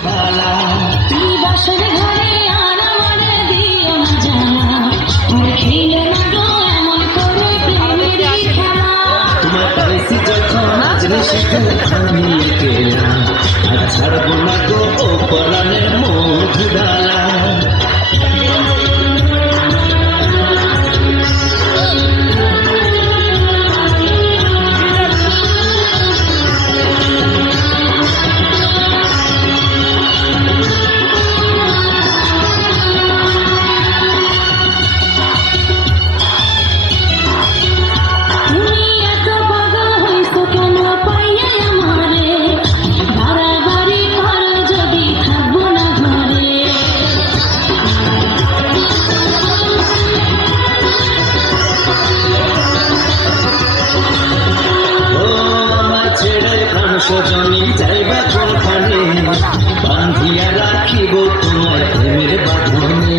তুমি বাসর ঘরে আর আমারে দিও না জানা, আর খেলো না গো এমন করে প্রেমেরই খেলা। তোমার পাইছি যখন আজ নিষেধ আমি একেলা, আর ছাড়বো না গো ও পরাণের মধুডালা। সজনী যাইবা কোনখানে, বান্ধিয়া রাখিব তোমার প্রেমের বাঁধনে।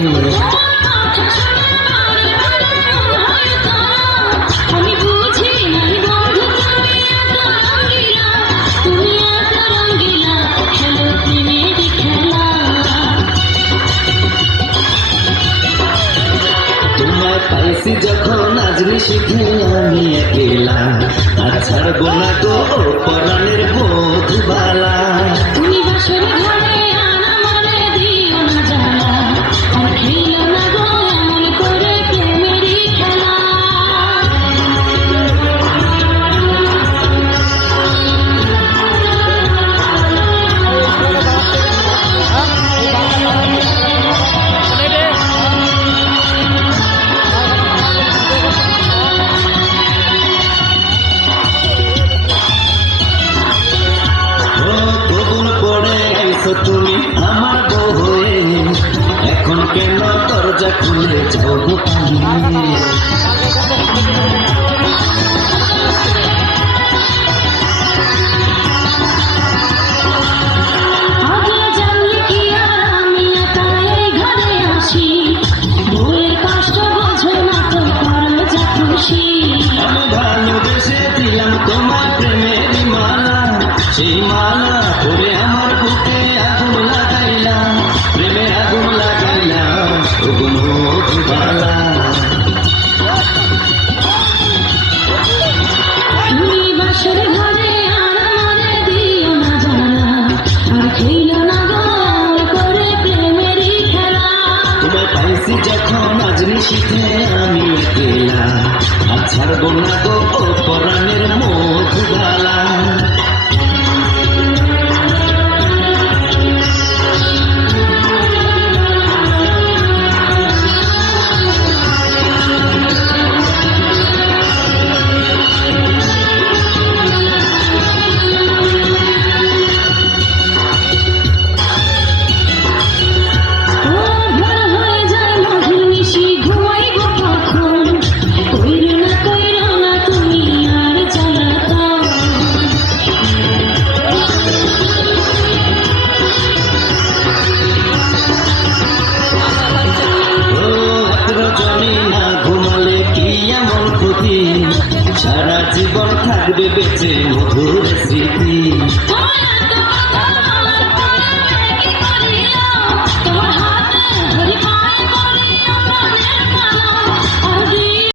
আমি বুঝি নাই বন্ধু তুমি এত রঙ্গিলা, তুমি এত রঙ্গিলা, খেলো প্রেমেরই খেলা। তোমার পাইছি যখন আজ নিষেধে আমি একেলা, আর ছাড়বো না গো ও পরাণের মধুবালা। তুমি বাসর ঘরে আর আমারে দিও না জানা, আর খেলো না গো এমন করে প্রেমেরই খেলা। তুমি আমার বউ হয়ে এখন কেন দরজা খুলে যাও গো পালিয়ে। আগে জানলে কি আর আমি একা এই ঘরে আসি, বউয়ের কষ্ট বোঝো না তো করো যা খুশি। আমি ভালোবেসে দিলাম তোমার প্রেমের মালা, সেই মালা পরে আমার বুকে আগুন লাগাইলাম, প্রেমে আগুন লাগাইলাম ওগো মধুবালা। তুমি বাসর ঘরে আর আমারে দিও না জানা, আর খেলো না গো এমন করে প্রেমেরই খেলা। তোমার পাইছি যখন আজ নিষেধে আমি একেলা, আর ছাড়বো না গো ও পরাণের মধুবালা। সারা জীবন থাকবে বেঁচে মধুর স্মৃতি।